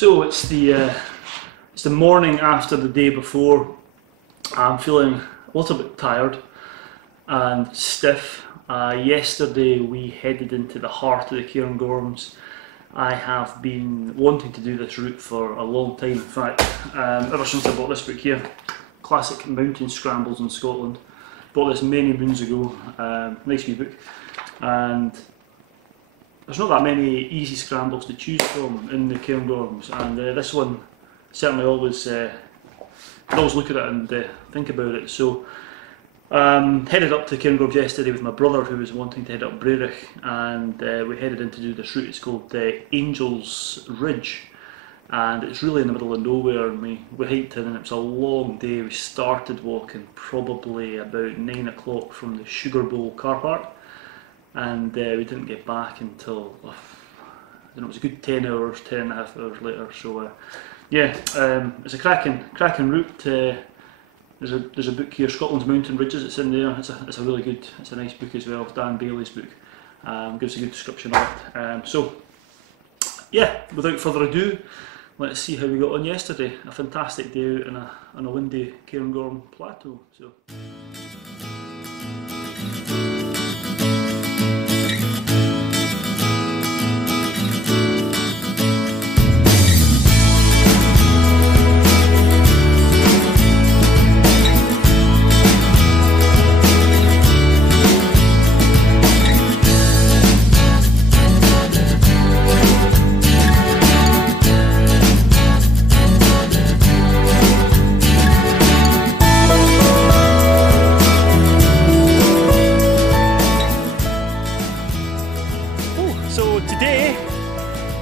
So it's the morning after the day before. I'm feeling a little bit tired and stiff. Yesterday we headed into the heart of the Cairngorms. I have been wanting to do this route for a long time. In fact, ever since I bought this book here, Classic Mountain Scrambles in Scotland. Bought this many moons ago. Nice wee book. And there's not that many easy scrambles to choose from in the Cairngorms, and this one certainly always look at it and think about it. So headed up to Cairngorms yesterday with my brother, who was wanting to head up Braeriach, and we headed in to do this route. It's called Angel's Ridge, and it's really in the middle of nowhere, and we hiked in, and it was a long day. We started walking probably about 9 o'clock from the Sugar Bowl car park, and we didn't get back until, I don't know, it was a good 10 hours, 10 and a half hours later. So yeah, it's a cracking route. There's a book here, Scotland's Mountain Ridges. It's in there. It's a really good, it's a nice book as well. Dan Bailey's book gives a good description of it. So yeah, without further ado, let's see how we got on yesterday. A fantastic day out on a windy Cairngorm plateau. So.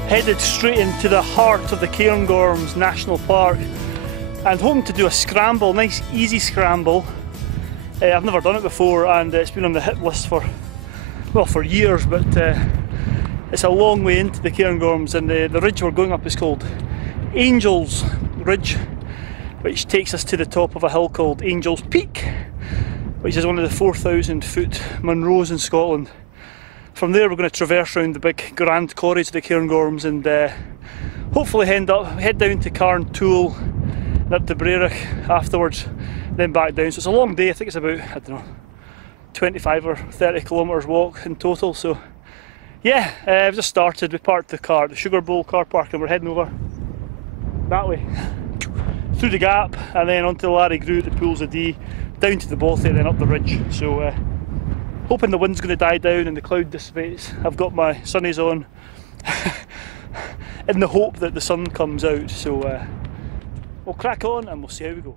Headed straight into the heart of the Cairngorms National Park and hoping to do a scramble, nice easy scramble. I've never done it before, and it's been on the hit list for years, but it's a long way into the Cairngorms, and the ridge we're going up is called Angel's Ridge, which takes us to the top of a hill called Angel's Peak, which is one of the 4,000 foot Munros in Scotland. From there we're going to traverse around the big grand Corries of the Cairngorms and hopefully head down to Carn Toul and up to Braeriach afterwards, then back down. So it's a long day. I think it's about, I don't know, 25 or 30 kilometres walk in total. So yeah, we've just started. We parked the car at the Sugar Bowl car park and we're heading over that way through the gap and then onto the Larig Ghru, the Pools of Dee, down to the Bothy and then up the ridge. So hoping the wind's going to die down and the cloud dissipates. I've got my sunnies on in the hope that the sun comes out. So we'll crack on and we'll see how we go.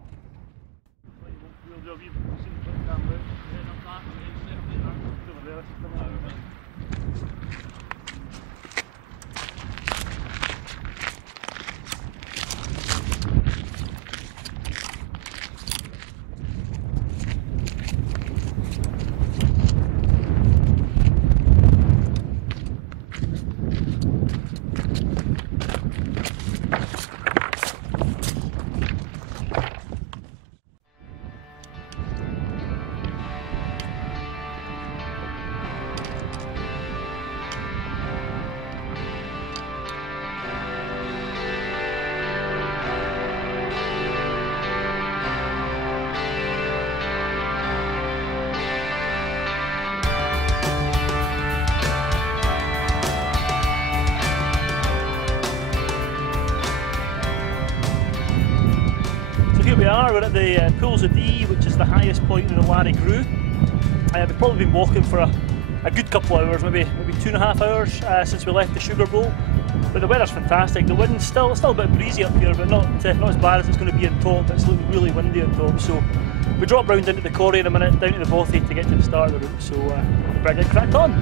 We're at the Pools of Dee, which is the highest point in the Larig Ghru. We've probably been walking for a good couple of hours, maybe 2.5 hours since we left the Sugar Bowl. But the weather's fantastic. The wind's still a bit breezy up here, but not as bad as it's going to be on top. It's looking really windy on top. So we drop round into the Corrie in a minute, down to the Bothy to get to the start of the route. So we better get cracked on.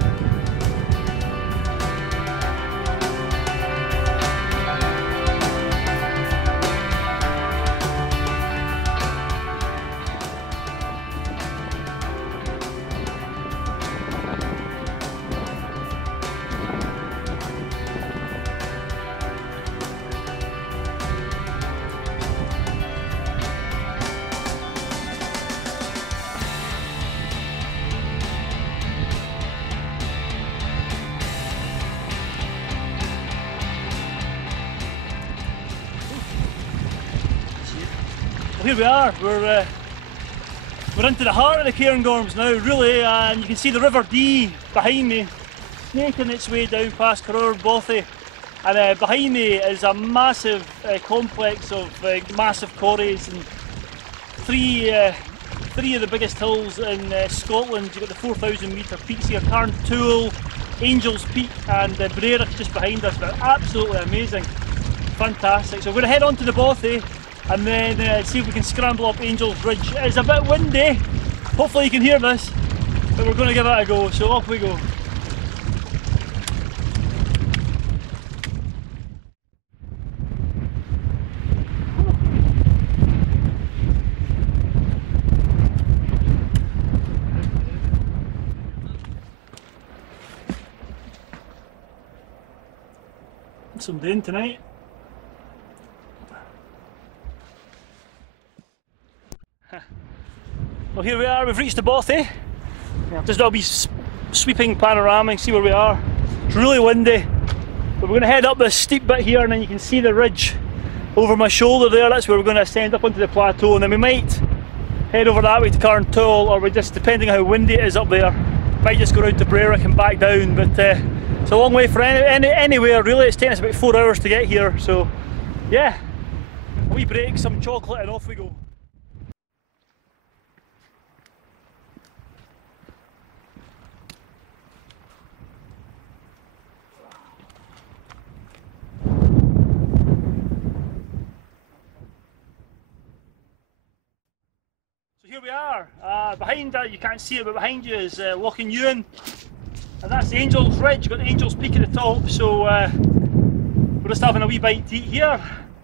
Well, here we are. We're into the heart of the Cairngorms now, really, and you can see the River Dee behind me, snaking its way down past Coire Bothy. And behind me is a massive complex of massive corries and three of the biggest hills in Scotland. You've got the 4,000 metre peaks here, Carn Toul, Angel's Peak and Braeriach just behind us. But absolutely amazing, fantastic. So we're going to head on to the Bothy and then see if we can scramble up Angel's Ridge. It's a bit windy, hopefully you can hear this, but we're going to give it a go, so off we go. Some doing tonight. Well, here we are, we've reached the Bothy. Just a wee sweeping panorama, see where we are. It's really windy, but we're going to head up this steep bit here and then you can see the ridge over my shoulder there. That's where we're going to ascend up onto the plateau, and then we might head over that way to Carn Toul, or we just, depending on how windy it is up there, might just go round to Braeriach and back down. But it's a long way for anywhere really. It's taken us about 4 hours to get here, so yeah, a wee break, some chocolate and off we go. So here we are, behind that, you can't see it, but behind you is Lochan Uaine. And that's the Angel's Ridge, you've got the Angel's Peak at the top, so we're just having a wee bite to eat here,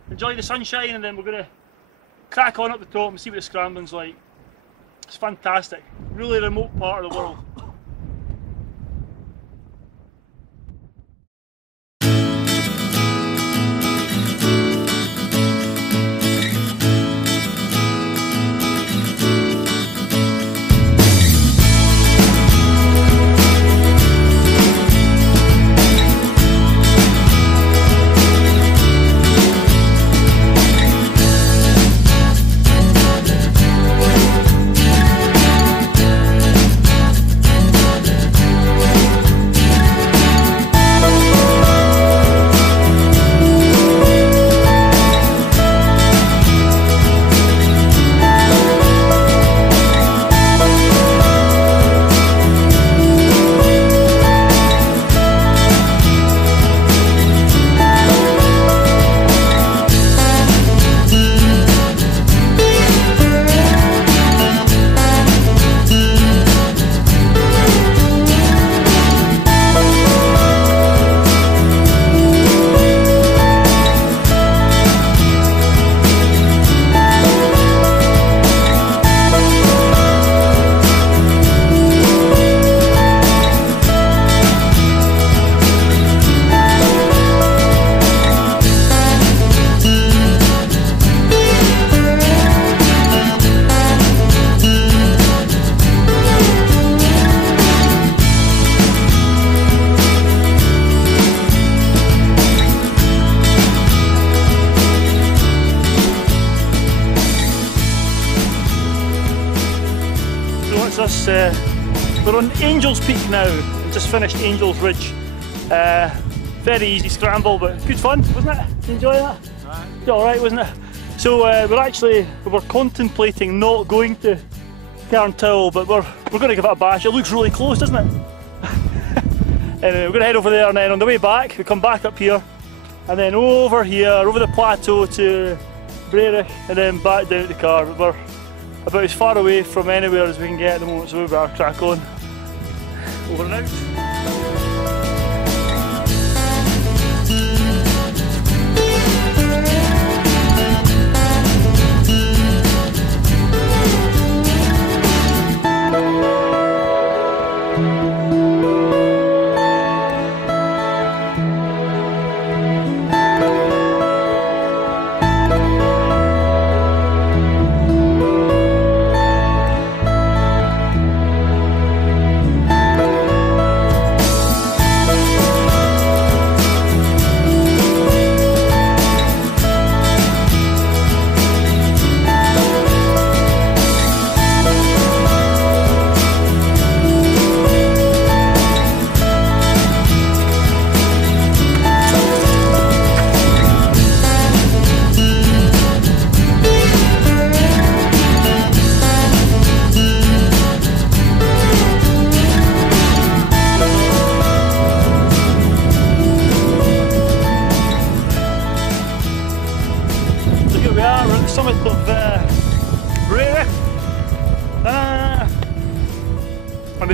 enjoy the sunshine, and then we're going to crack on up the top and see what the scrambling's like. It's fantastic, really remote part of the world. We're on Angel's Peak now, we've just finished Angel's Ridge. Very easy scramble, but good fun, wasn't it? Did you enjoy that? Right. Alright, wasn't it? So we were contemplating not going to Carn Toul, but we're going to give it a bash. It looks really close, doesn't it? Anyway, we're going to head over there, and then on the way back we come back up here and then over here, over the plateau to Braeriach, and then back down to the car. But we're about as far away from anywhere as we can get at the moment, so we better crack on. Over and out.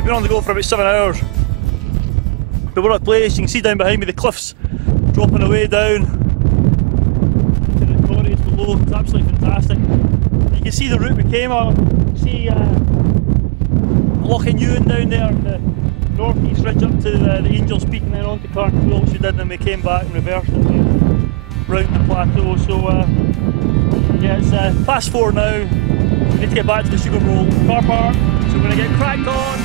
we've been on the go for about 7 hours. But we're at a place, you can see down behind me the cliffs dropping away down to the Corries below. It's absolutely fantastic. You can see the route we came on. You see Lochan Uaine down there on the north-east ridge up to the Angel's Peak and then on to Carn Toul, which we did, and we came back and reversed it round the plateau. So yeah, it's past 4 now. We need to get back to the sugar bowl car park, so we're going to get cracked on.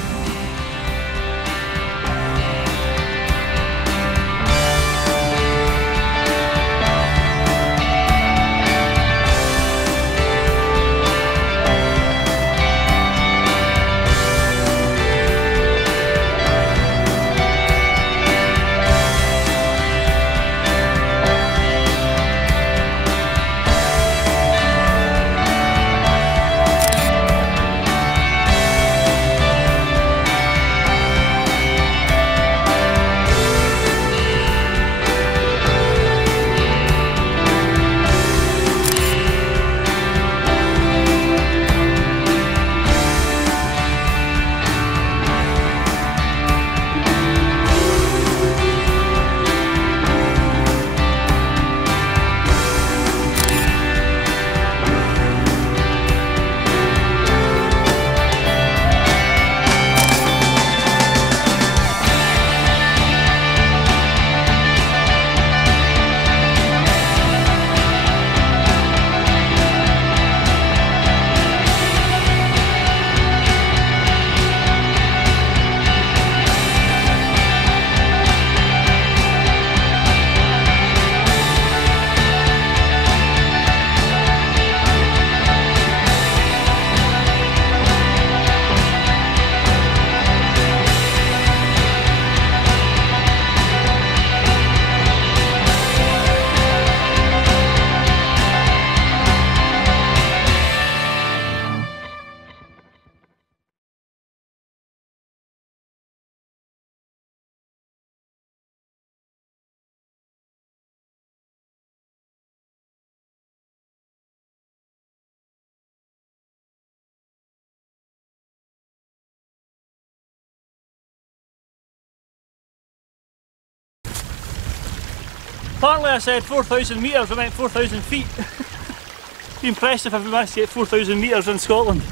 Apparently I said 4,000 metres, I meant 4,000 feet. It'd be impressive if we managed to get 4,000 metres in Scotland.